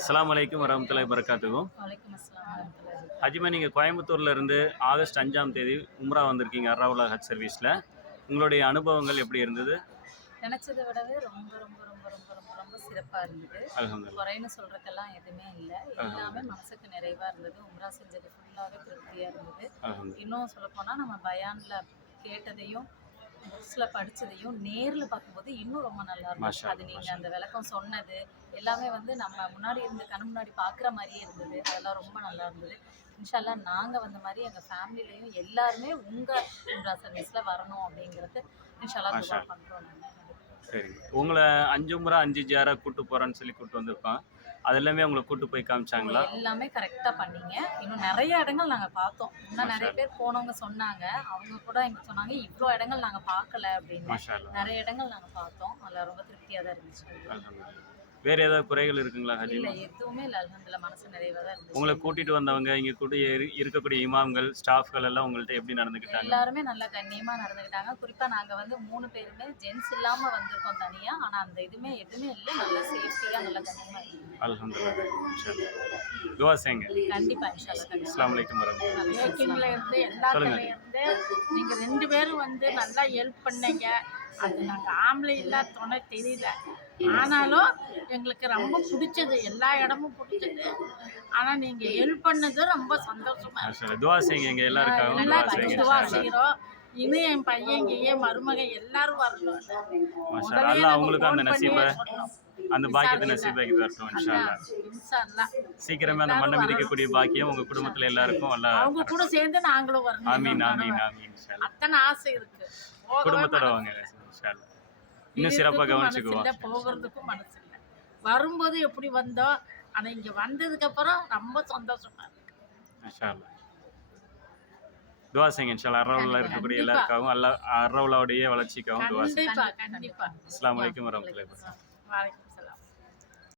அஸ்ஸலாமு அலைக்கும் வரஹ்மத்துல்லாஹி வபரகாத்துஹு. வலைக்கும் அஸ்ஸலாம் வரஹ்மத்துல்லாஹி. ஹஜ்மா நீங்கள் கோயம்புத்தூர்ல இருந்து ஆகஸ்ட் 5ஆம் தேதி உம்ரா வந்திருக்கீங்க அர்ராவுல்லா ஹஜ் சர்வீஸில். உங்களுடைய அனுபவங்கள் எப்படி இருந்தது? நினச்சதை விடவே ரொம்ப ரொம்ப ரொம்ப ரொம்ப ரொம்ப ரொம்ப சிறப்பாக இருந்தது. அல்ஹம்துலில்லாஹ். குறைன்னு சொல்கிறதுக்கெல்லாம் எதுவுமே இல்லை. எல்லாமே மனசுக்கு நிறைவாக இருந்தது. உம்ரா செஞ்சது ஃபுல்லாகவே திருப்தியாக இருந்தது. அல்ஹம்துலில்லாஹ். இன்னும் சொல்லப்போனால் நம்ம பயானில் கேட்டதையும் புக்ஸில் படித்ததையும் நேரில் பார்க்கும்போது இன்னும் ரொம்ப நல்லா இருக்கும். மாஷா அது அல்லாஹ், நீங்கள் அந்த விளக்கம் சொன்னது எல்லாமே வந்து நம்ம முன்னாடி இருந்து கண் முன்னாடி பார்க்குற மாதிரியே இருந்தது. அதெல்லாம் ரொம்ப நல்லா இருந்தது. இன்ஷா அல்லாஹ் நாங்கள் வந்த மாதிரி எங்கள் ஃபேமிலிலையும் எல்லாருமே உங்கள் உம்ரா சர்வீஸில் வரணும் அப்படிங்கிறது இன்ஷா அல்லாஹ் மாஷா துவா பண்ணுறோம். சரிங்க. உங்களை 5 உம்ரா 5 ஜியாரா கூட்டு போகிறேன்னு சொல்லி கூட்டு வந்திருக்கோம். அது எல்லாமே உங்களை கூட்டு போய் காமிச்சாங்களா? எல்லாமே கரெக்டாக பண்ணீங்க. இன்னும் நிறைய இடங்கள் நாங்கள் பார்த்தோம். இன்னும் நிறைய பேர் போனவங்க சொன்னாங்க. அவங்க கூட எங்களுக்கு சொன்னாங்க இவ்வளோ இடங்கள் நாங்கள் பார்க்கல அப்படின்னு. மாஷா அல்லாஹ். நிறைய இடங்கள் நாங்கள் பார்த்தோம். அதில் ரொம்ப திருப்தியாக தான் இருந்துச்சு. அல்ஹம்துலில்லாஹ். வேறு ஏதாவது குறைகள் இருக்குங்களா இல்லை ஹஜ்மா? எதுவுமே இல்லை. அல்ஹம்துலில்லாஹ் மனசு நிறைவாக தான் இருந்துச்சு. உங்களை கூட்டிட்டு வந்தவங்க இங்கே கூட இருக்கக்கூடிய இமாம்கள் ஸ்டாஃப்கள் எல்லாம் உங்கள்கிட்ட எப்படி நடந்துக்கிட்டாங்க? எல்லாருமே நல்லா கண்ணியமாக நடந்துக்கிட்டாங்க. குறிப்பாக நாங்கள் வந்து 3 பேருமே ஜென்ஸ் இல்லாமல் வந்திருக்கோம் தனியாக. ஆனால் அந்த எதுவுமே இல்லை. நல்லா சேஃப்டியாக நல்லா கண்ணியமாக இருந்தது. அல்ஹம்துலில்லாஹ். இன்ஷா அல்லாஹ். துஆ செய்யுங்க. கண்டிப்பாக இன்ஷா அல்லாஹ் கண்டிப்பாக. அஸ்ஸலாமு அலைக்கும் வரஹ்மத்துல்லாஹி. பேக்கிங்ல இருந்து எல்லாத்துல இருந்து நீங்க 2 பேரும் வந்து நல்லா ஹெல்ப் பண்ணீங்க. அது நாங்கள் ஆம்பளை இல்லா துணை தெரியல. ஆனாலும் எங்களுக்கு ரொம்ப பிடிச்சது. எல்லா இடமும் பிடிச்சது. ஆனால் நீங்கள் ஹெல்ப் பண்ணது ரொம்ப சந்தோஷமா இருக்கு. மாஷா அல்லாஹ். துஆ செய்யுங்க எங்க எல்லாருக்காகவும் நல்லா துஆ செய்யுங்க துவா இன்ஷா அல்லாஹ். செய்கிறோம். இன்னும் என் பையன் என் மருமக எல்லாரும் வரணும். மாஷா அல்லாஹ். அல்லாஹ் அவங்களுக்கு அந்த நசீபை அந்த பாக்கியத்தை நசீபாக்கி தரட்டும் இன்ஷா அல்லாஹ். இன்ஷா அல்லாஹ். சீக்கிரமே அந்த மண்ணை மிதிக்கக்கூடிய பாக்கியம் உங்க குடும்பத்துல எல்லாருக்கும் அல்லாஹ் அவங்க கூட சேர்ந்து நாங்களும் வரணும். ஆமீன் ஆமீன் ஆமீன் இன்ஷா அல்லாஹ். அத்தனை ஆசை இருக்கு. போகவே குடும்பத்தோட மனசு வாங்க இன்ஷா அல்லாஹ். இன்னும் சிறப்பாக இருக்கிறதுக்கும் மனசு கவனிச்சுக்குவோம். இல்லை, போகிறதுக்கும் மனசு இல்லை. வரும்போது எப்படி வந்தோம், ஆனால் இங்கே வந்ததுக்கு அப்புறம் ரொம்ப சந்தோஷமா இருக்கு. இன்ஷா அல்லாஹ். துஆ செய்யுங்க இன்ஷா அல்லாஹ். அர்ரவுல்லா இருக்கக்கூடிய எல்லாருக்காகவும் அல்லாஹ் அர்ரவுல்லாவுடைய வளர்ச்சிக்காகவும் துஆ செய்யுங்க. கண்டிப்பா. அஸ்ஸலாமு அலைக்கும் வரஹ்மத்துல்லாஹி வபரகாத்துஹு. வணக்கம்.